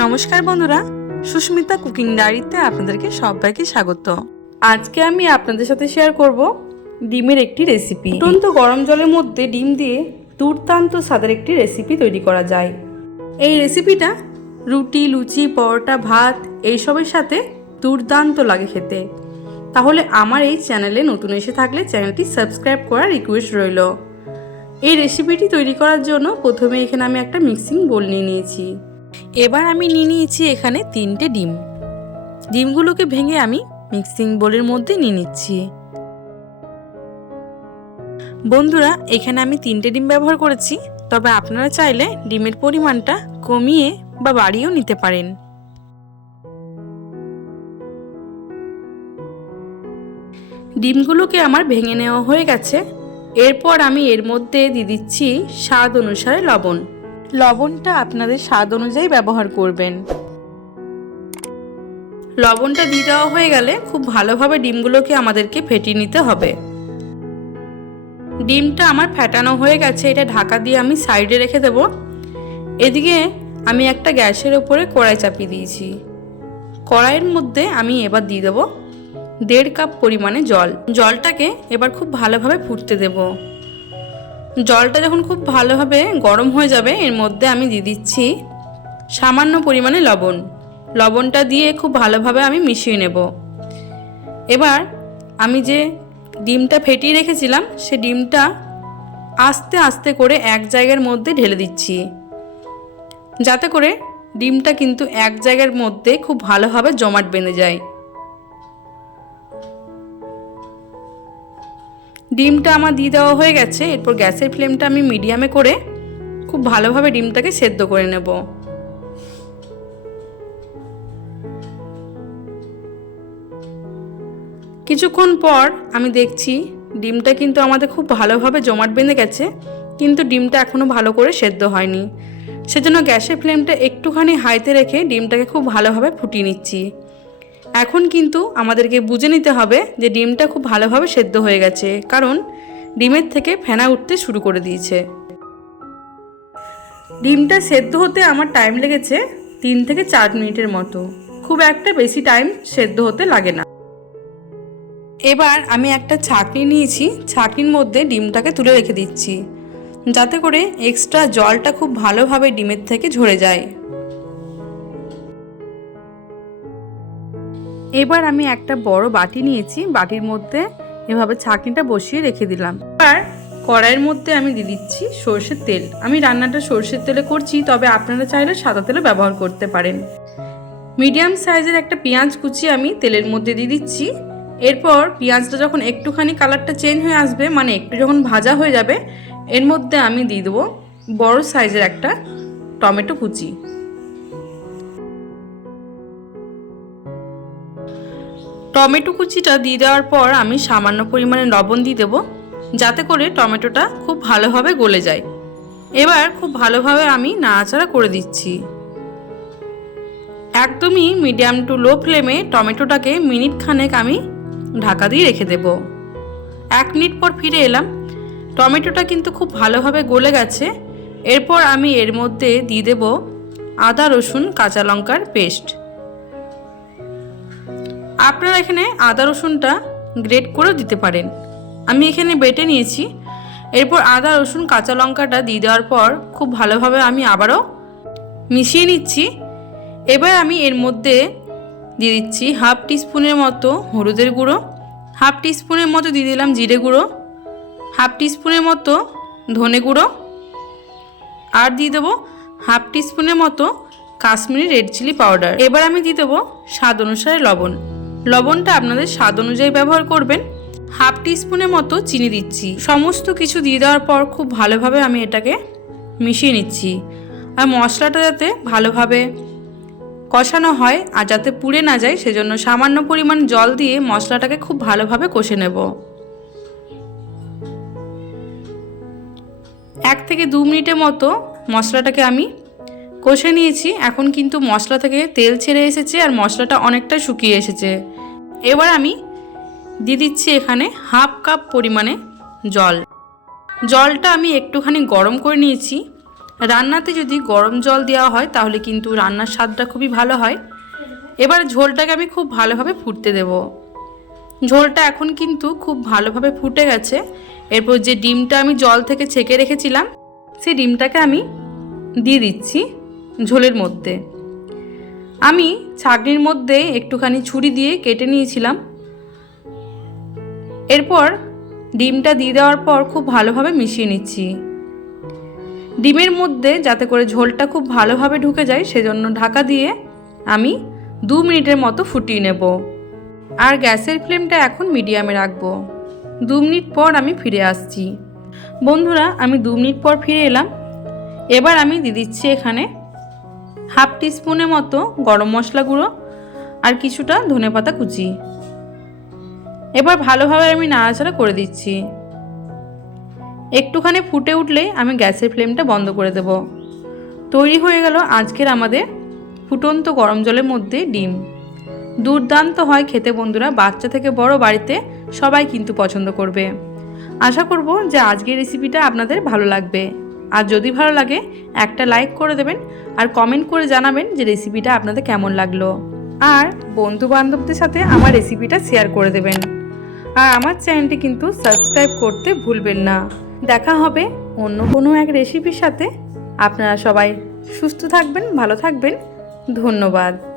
নমস্কার বন্ধুরা, সুস্মিতা কুকিং ডায়েরিতে আপনাদেরকে সবাইকে স্বাগত। আজকে আমি আপনাদের সাথে শেয়ার করব ডিমের একটি রেসিপি। অত্যন্ত গরম জলের মধ্যে ডিম দিয়ে দুর্দান্ত স্বাদের একটি রেসিপি তৈরি করা যায়। এই রেসিপিটা রুটি, লুচি, পরোটা, ভাত এইসবের সাথে দুর্দান্ত লাগে খেতে। তাহলে আমার এই চ্যানেলে নতুন এসে থাকলে চ্যানেলটি সাবস্ক্রাইব করার রিকোয়েস্ট রইল। এই রেসিপিটি তৈরি করার জন্য প্রথমে এখানে আমি একটা মিক্সিং বোল নিয়ে নিয়েছি। এবার আমি নিয়ে নিয়েছি এখানে 3টে ডিম। ডিমগুলোকে ভেঙে আমি মিক্সিং বোলের মধ্যে নিয়ে নিচ্ছি। বন্ধুরা, এখানে আমি 3টে ডিম ব্যবহার করেছি, তবে আপনারা চাইলে ডিমের পরিমাণটা কমিয়ে বা বাড়িয়েও নিতে পারেন। ডিমগুলোকে আমার ভেঙে নেওয়া হয়ে গেছে। এরপর আমি এর মধ্যে দিয়ে দিচ্ছি স্বাদ অনুসারে লবণ। লবণটা আপনাদের স্বাদ অনুযায়ী ব্যবহার করবেন। লবণটা দিয়ে দেওয়া হয়ে গেলে খুব ভালোভাবে ডিমগুলোকে আমাদেরকে ফেটিয়ে নিতে হবে। ডিমটা আমার ফেটানো হয়ে গেছে, এটা ঢাকা দিয়ে আমি সাইডে রেখে দেব। এদিকে আমি একটা গ্যাসের ওপরে কড়াই চাপিয়ে দিয়েছি। কড়াইয়ের মধ্যে আমি এবার দিয়ে দেবো 1.5 কাপ পরিমাণে জল। জলটাকে এবার খুব ভালোভাবে ফুটতে দেব। জলটা যখন খুব ভালোভাবে গরম হয়ে যাবে, এর মধ্যে আমি দিয়ে দিচ্ছি সামান্য পরিমাণে লবণ। লবণটা দিয়ে খুব ভালোভাবে আমি মিশিয়ে নেব। এবার আমি যে ডিমটা ফেটিয়ে রেখেছিলাম, সে ডিমটা আস্তে আস্তে করে এক জায়গার মধ্যে ঢেলে দিচ্ছি, যাতে করে ডিমটা কিন্তু এক জায়গার মধ্যে খুব ভালোভাবে জমাট বেঁধে যায়। ডিমটা আমার দিয়ে দেওয়া হয়ে গেছে। এরপর গ্যাসের ফ্লেমটা আমি মিডিয়ামে করে খুব ভালোভাবে ডিমটাকে সেদ্ধ করে নেব। কিছুক্ষণ পর আমি দেখছি ডিমটা কিন্তু আমাদের খুব ভালোভাবে জমাট বেঁধে গেছে, কিন্তু ডিমটা এখনও ভালো করে সেদ্ধ হয়নি। সেজন্য গ্যাসের ফ্লেমটা একটুখানি হাইতে রেখে ডিমটাকে খুব ভালোভাবে ফুটিয়ে নিচ্ছি। এখন কিন্তু আমাদেরকে বুঝে নিতে হবে যে ডিমটা খুব ভালোভাবে সেদ্ধ হয়ে গেছে, কারণ ডিমের থেকে ফেনা উঠতে শুরু করে দিয়েছে। ডিমটা সেদ্ধ হতে আমার টাইম লেগেছে 3 থেকে 4 মিনিটের মতো। খুব একটা বেশি টাইম সেদ্ধ হতে লাগে না। এবার আমি একটা ছাঁকনি নিয়েছি, ছাঁকনির মধ্যে ডিমটাকে তুলে রেখে দিচ্ছি, যাতে করে এক্সট্রা জলটা খুব ভালোভাবে ডিমের থেকে ঝরে যায়। এবার আমি একটা বড় বাটি নিয়েছি, বাটির মধ্যে এভাবে ছাঁকনিটা বসিয়ে রেখে দিলাম। এবার কড়াইয়ের মধ্যে আমি দিয়ে দিচ্ছি সরষের তেল। আমি রান্নাটা সরষের তেলে করছি, তবে আপনারা চাইলে সাদা তেলও ব্যবহার করতে পারেন। মিডিয়াম সাইজের একটা পেঁয়াজ কুচি আমি তেলের মধ্যে দিয়ে দিচ্ছি। এরপর পেঁয়াজটা যখন একটুখানি কালারটা চেঞ্জ হয়ে আসবে, মানে একটু যখন ভাজা হয়ে যাবে, এর মধ্যে আমি দিয়ে দেবো বড় সাইজের একটা টমেটো কুচি। টমেটো কুচিটা দিয়ে দেওয়ার পর আমি সামান্য পরিমাণে লবণ দিয়ে দেবো, যাতে করে টমেটোটা খুব ভালোভাবে গলে যায়। এবার খুব ভালোভাবে আমি নাড়াচাড়া করে দিচ্ছি। একদমই মিডিয়াম টু লো ফ্লেমে টমেটোটাকে মিনিট খানেক আমি ঢাকা দিয়ে রেখে দেব। 1 মিনিট পর ফিরে এলাম। টমেটোটা কিন্তু খুব ভালোভাবে গলে গেছে। এরপর আমি এর মধ্যে দিয়ে দেব আদা, রসুন, কাঁচা লঙ্কার পেস্ট। আপনারা এখানে আদা রসুনটা গ্রেট করেও দিতে পারেন, আমি এখানে বেটে নিয়েছি। এরপর আদা, রসুন, কাঁচা লঙ্কাটা দিয়ে দেওয়ার পর খুব ভালোভাবে আমি আবারও মিশিয়ে নিচ্ছি। এবার আমি এর মধ্যে দিয়ে দিচ্ছি 1/2 টিস্পুনের মতো হলুদের গুঁড়ো, 1/2 টিস্পুনের মতো দিয়ে দিলাম জিরে গুঁড়ো, 1/2 টিস্পুনের মতো ধনে গুঁড়ো, আর দিয়ে দেবো 1/2 টিস্পুনের মতো কাশ্মীরি রেড চিলি পাউডার। এবার আমি দিয়ে দেবো স্বাদ অনুসারে লবণ। লবণটা আপনাদের স্বাদ অনুযায়ী ব্যবহার করবেন। 1/2 টিস্পুনের মতো চিনি দিচ্ছি। সমস্ত কিছু দিয়ে দেওয়ার পর খুব ভালোভাবে আমি এটাকে মিশিয়ে নিচ্ছি। আর মশলাটা যাতে ভালোভাবে কষানো হয় আর যাতে পুড়ে না যায়, সেজন্য সামান্য পরিমাণ জল দিয়ে মশলাটাকে খুব ভালোভাবে কষে নেব। 1 থেকে 2 মিনিটের মতো মশলাটাকে আমি কষে নিয়েছি। এখন কিন্তু মশলা থেকে তেল ছেড়ে এসেছে আর মশলাটা অনেকটা শুকিয়ে এসেছে। এবার আমি দিয়ে দিচ্ছি এখানে 1/2 কাপ পরিমাণে জল। জলটা আমি একটুখানি গরম করে নিয়েছি। রান্নাতে যদি গরম জল দেওয়া হয় তাহলে কিন্তু রান্নার স্বাদটা খুবই ভালো হয়। এবার ঝোলটাকে আমি খুব ভালোভাবে ফুটতে দেব। ঝোলটা এখন কিন্তু খুব ভালোভাবে ফুটে গেছে। এরপর যে ডিমটা আমি জল থেকে ছেঁকে রেখেছিলাম সেই ডিমটাকে আমি দিয়ে দিচ্ছি ঝোলের মধ্যে। আমি ছাঁকনির মধ্যে একটুখানি ছুরি দিয়ে কেটে নিয়েছিলাম। এরপর ডিমটা দিয়ে দেওয়ার পর খুব ভালোভাবে মিশিয়ে নিচ্ছি। ডিমের মধ্যে যাতে করে ঝোলটা খুব ভালোভাবে ঢুকে যায় সেজন্য ঢাকা দিয়ে আমি 2 মিনিটের মতো ফুটিয়ে নেব। আর গ্যাসের ফ্লেমটা এখন মিডিয়ামে রাখবো। 2 মিনিট পর আমি ফিরে আসছি। বন্ধুরা, আমি 2 মিনিট পর ফিরে এলাম। এবার আমি দিয়ে দিচ্ছি এখানে হাফ টিস্পুনের মতো গরম মশলা গুঁড়ো আর কিছুটা ধনেপাতা কুচি। এবার ভালোভাবে আমি নাড়াচাড়া করে দিচ্ছি। একটুখানি ফুটে উঠলেই আমি গ্যাসের ফ্লেমটা বন্ধ করে দেব। তৈরি হয়ে গেল আজকের আমাদের ফুটন্ত গরম জলের মধ্যে ডিম। দুর্দান্ত হয় খেতে বন্ধুরা, বাচ্চা থেকে বড় বাড়িতে সবাই কিন্তু পছন্দ করবে। আশা করব যে আজকের রেসিপিটা আপনাদের ভালো লাগবে। আর যদি ভালো লাগে একটা লাইক করে দেবেন আর কমেন্ট করে জানাবেন যে রেসিপিটা আপনাদের কেমন লাগলো। আর বন্ধু বান্ধবদের সাথে আমার রেসিপিটা শেয়ার করে দেবেন। আর আমার চ্যানেলটি কিন্তু সাবস্ক্রাইব করতে ভুলবেন না। দেখা হবে অন্য কোনো এক রেসিপির সাথে। আপনারা সবাই সুস্থ থাকবেন, ভালো থাকবেন। ধন্যবাদ।